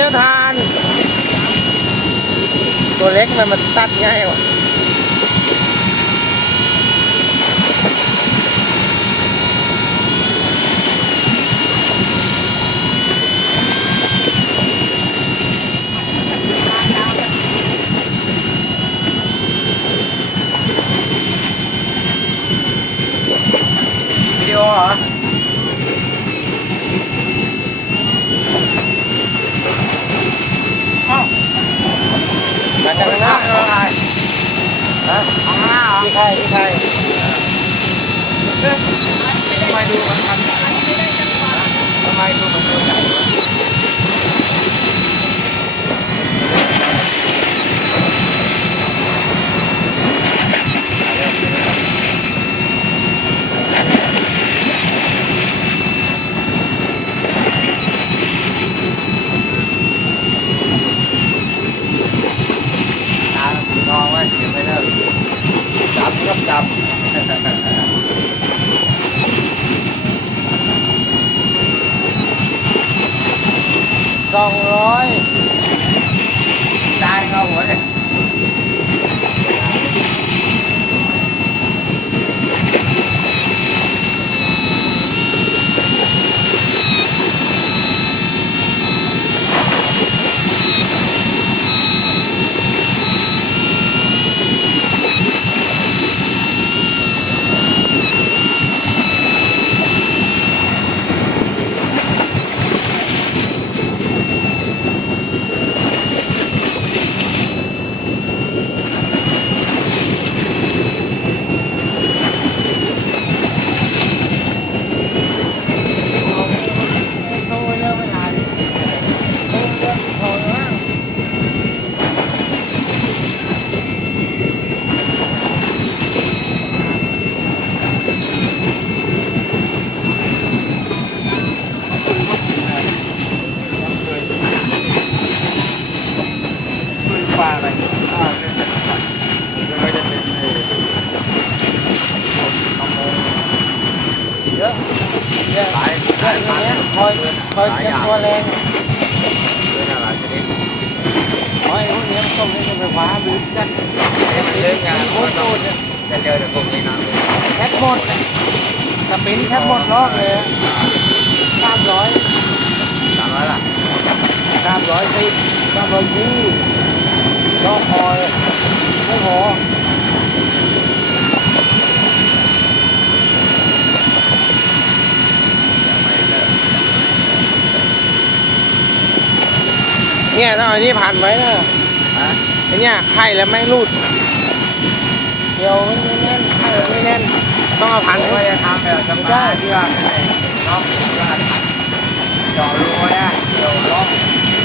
เร็วทาน ตัวเล็กมันมันตัดง่ายกว่าวิดีโอเหรอ มาจากข้างหน้าฮะข้างหน้าที่ใครที่ใคร ทำไมดูมันมันทำไมดูมันตัวใหญ่วะ ตาสีทองไว้เขียนไม่เลิก จบครับจับสองร้อย ได้เข้าหัวเลย โตเริ่มเวลาเลยโตเริ่มโตแล้ว ปืนปลาอะไรอ่าเล่นแต่ปลาไม่จะเป็นไอ้ขโมย เยอะเยอะหลายหลายพันเนี้ยคอยคอยเก็บตัวแรงเรื่องอะไรชนิดคอยพวกนี้มันต้ เนี่ยต้องเอาอันนี้ผ่านไว้นะฮะไอ้เนี่ยไข่แล้วไม่รูดเดี๋ยวไม่แน่นไข่ไม่แน่น ต้องเอาผ่านผมไว้ก็จะทำแบบสปาที่ว่าน้องที่ว่าเจาะรูไว้อะเดี๋ยวล็อก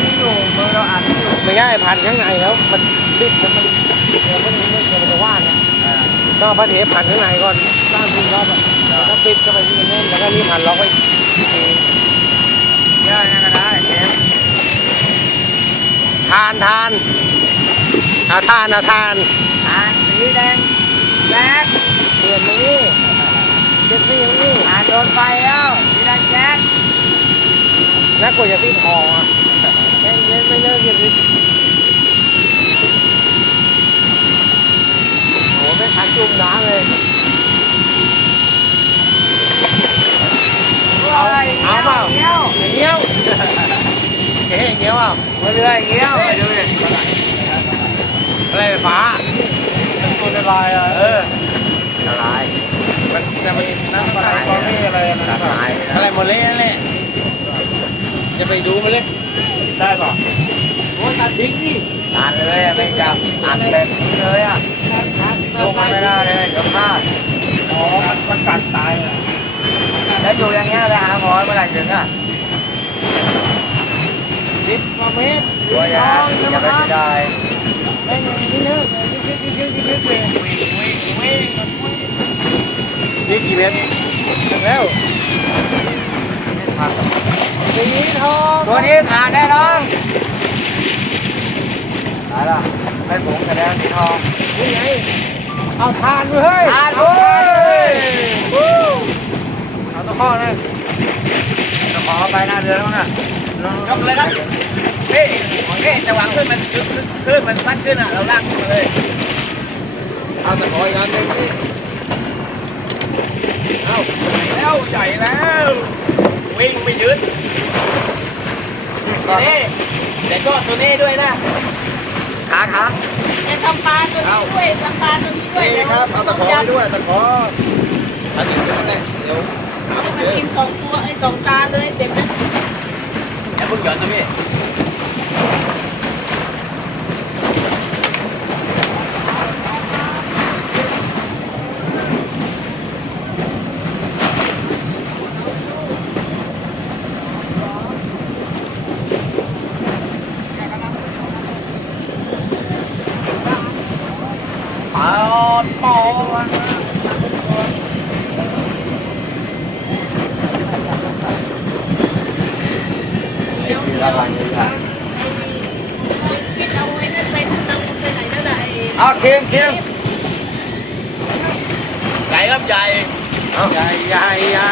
นี่อยู่มือเราอัดอยู่ไม่ใช่ผ่านข้างในแล้วมันบิดแล้วมันเดี๋ยวมันมันจะมันจะว่างไงอ่าต้องเอาผ้าเทปผ่านข้างในก่อนสร้างพื้นรอบอะแล้วปิดเข้าไปที่แน่นแล้วก็นี่ผ่านล็อกไว้อีกที เยอะนั่นก็ได้เชฟ ทานทานเอาทานเอาทานอ่านสีแดงแดงเปลี่ยนมานี่เจ็ดสี่มานี่อ่านโดนไฟแล้วสีแดงแจ๊ดน่ากลัวจะติดคออะแม่งเล่นไม่เลิกเก็บเลยโอ้ไม่ทันจุ่มน้ำเลย เอาเอาเปล่า อย่างเงี้ยวเงี้ยอย่างเงี้ยวอะ มาเรื่อยเงี้ยวไปดูดิอะไรไฟฟ้าตัวละลายอะเออละลายมันแต่มันน้ำอะไรก็ไม่อะไรนะละลายอะไรหมดเลยนั่นแหละจะไปดูมันเลยได้ป่ะโอ้ยตัดทิ้งดิอ่านเลยอะไม่จับอ่านแบบนี้เลยอะลงมาไม่ได้เลยเดี๋ยวพลาดอ๋อมันกัดตายอะแล้วอยู่อย่างเงี้ยเลยหาหมอเมื่อไหร่ถึงอะ เมตรตัวยาอย่าไปได้แม่งอย่างนี้เลิกเลยยึกยึกยึกยึกยึกเลยวิ่งวิ่งวิ่งนี่กี่เมตรถึงแล้วไม่ทันสีทองตัวนี้ขาดแน่นอนตายละให้ผมแสดงสีทองนี่ไงเอาทานเว้ยทานเว้ยเอาตะข้อเลยจะขอไปหน้าเรือแล้วนะยกเลยครับ เนี่จังหวะขึ้นมันขึ้นมันพัดขึ้นอะเราลากขึ้นมาเลยเอาตะขออีกอันหนึ่งนี่เอาแล้วใหญ่แล้ววิ่งไม่ยืดนี่เดี๋ยวก็ตัวนี้ด้วยนะขาขาจะทำปลาตัวนี้ด้วยทำปลาตัวนี้ด้วยนี่ครับเอาตะขอไปด้วยตะขออันนี้นั่นแหละเดี๋ยวมันกินสองตัวไอ้สองตาเลยเด็กนะแล้วคุณหย่อนนะพี่ อดปอดเดี๋ยวเดี๋ยวคิดเอาไว้นั่นไปนั่งไปไหนนั่นแหละไอ้ เอาเคียงเคียงใหญ่ครับใหญ่ ใหญ่ใหญ่ใหญ่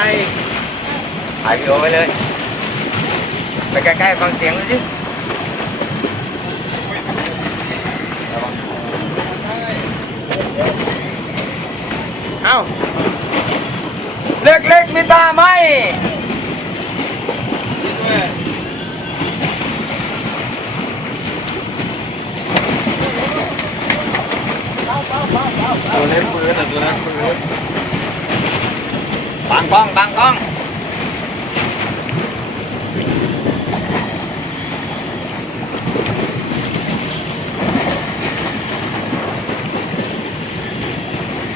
ถ่ายวิดีโอไว้เล็กเล็กๆมีตาไหมตัวเล็กปืนอะตัวนั้นปืนบางกล้องบางกล้อง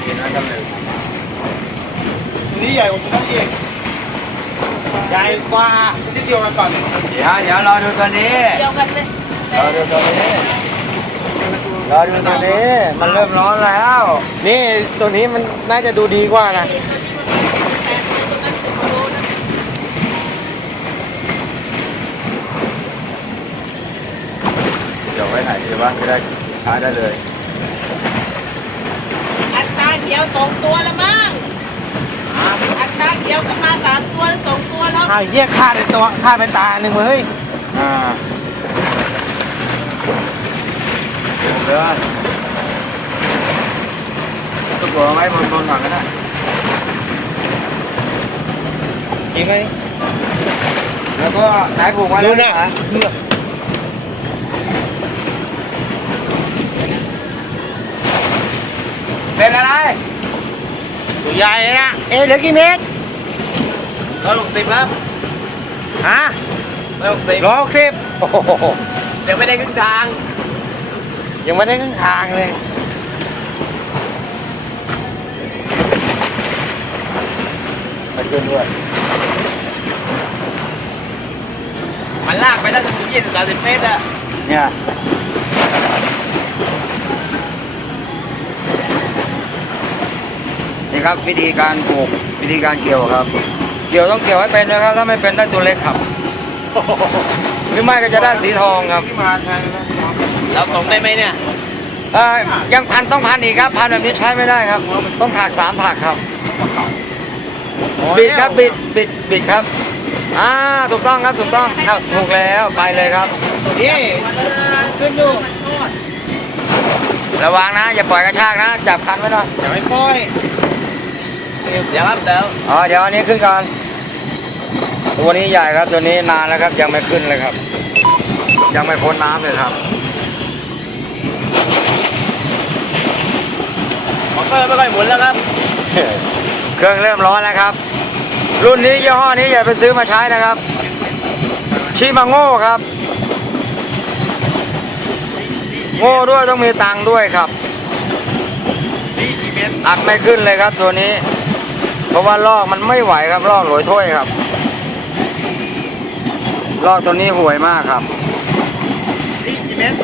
นี่นะกันเลย ตัวนี้ใหญ่กว่าตัวนั้นอีกใหญ่กว่าตัวที่เดียวกันก่อนเดี๋ยวเดี๋ยวรอดูตัวนี้เดียวกันเลยแต่รอดูตัวนี้รอดูตัวนี้มันเริ่มร้อนแล้ว นี่ตัวนี้มันน่าจะดูดีกว่านะแต่ตัวนั้นสิบโลนะเดี๋ยวไว้ไหนดีวะจะได้ใช้ได้เลยอัตราเขียวสองตัวละมั้ง อัตราเขียวก็มาสามตัวสองตัวแล้ว อ้าวเยี่ยฆ่าในตัวฆ่าเป็นตาหนึ่งเว้ยอ่าเดินตัวตัวไว้บนบนหลังก็ได้จริงไหมแล้วก็ไหนผูกไว้ดูแล้วนะเป็นอะไร ตัวใหญ่นะ เอ๊ะเหลือกี่เมตรร้อยหกสิบครับฮะร้อยหกสิบร้อยหกสิบโอ้โหเดี๋ยวไม่ได้ครึ่งทาง ยังไม่ได้ครึ่งทางเลยไปขึ้นด้วยมันลากไปได้ถึงยี่สิบสามสิบเมตรอะเนี่ย นี่ครับวิธีการปลูกวิธีการเกี่ยวครับ เกี่ยวต้องเกี่ยวให้เป็นนะครับ ถ้าไม่เป็นได้ตัวเล็กครับหรือไม่ก็จะได้สีทองครับที่มาทางนะเราส่งได้ไหมเนี่ยเอ่อยังพันต้องพันอีกครับพันแบบนี้ใช้ไม่ได้ครับ ต้องถากสามถากครับบิดครับบิดบิดบิดครับอ่าถูกต้องครับถูกต้องครับถูกแล้วไปเลยครับนี่ขึ้นดูระวังนะ อย่าปล่อยกระชากนะ จับคันไว้หน่อยอย่าไม่ปล่อย เดี๋ยวครับเดี๋ยวอ๋อเดี๋ยวอันนี้ขึ้นก่อนตัวนี้ใหญ่ครับตัวนี้นานแล้วครับยังไม่ขึ้นเลยครับ ยังไม่พ้นน้ำเลยครับมอเตอร์ไม่ค่อยหมุนแล้วครับ เครื่องเริ่มร้อนแล้วครับ รุ่นนี้ยี่ห้อนี้อย่าไปซื้อมาใช้นะครับ ชิมาโง่ครับ โง่ด้วยต้องมีตังค์ด้วยครับอัดไม่ขึ้นเลยครับตัวนี้ เพราะว่าลอกมันไม่ไหวครับลอกหลวยถ้วยครับ ลอกตัวนี้ห่วยมากครับนี่กี่เมตร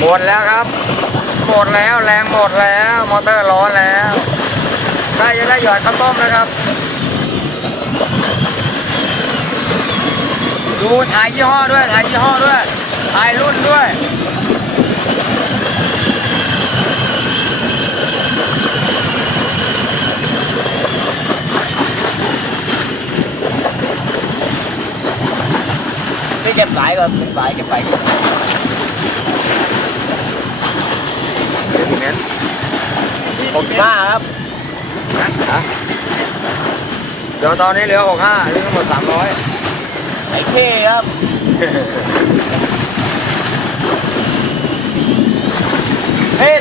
หมดแล้วครับ หมดแล้วแรงหมดแล้วมอเตอร์ร้อนแล้วใกล้จะได้หยอดข้าวต้มนะครับ ดูถ่ายยี่ห้อด้วยถ่ายยี่ห้อด้วยถ่ายรุ่นด้วย สาย ก็เป็นสายเก็บไปกี่เมตรหกสิบห้าครับฮะเดี๋ยวตอนนี้เหลือหกห้าเหลือทั้งหมดสามร้อยไอ้เท่ครับเฮ้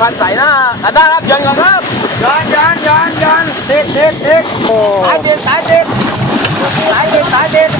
พันใส่หน้าอาจารย์ครับเชิญก่อนครับย้อนย้อนย้อนย้อนติดติดติดโอ้สายติดสายติดสายติดสายติด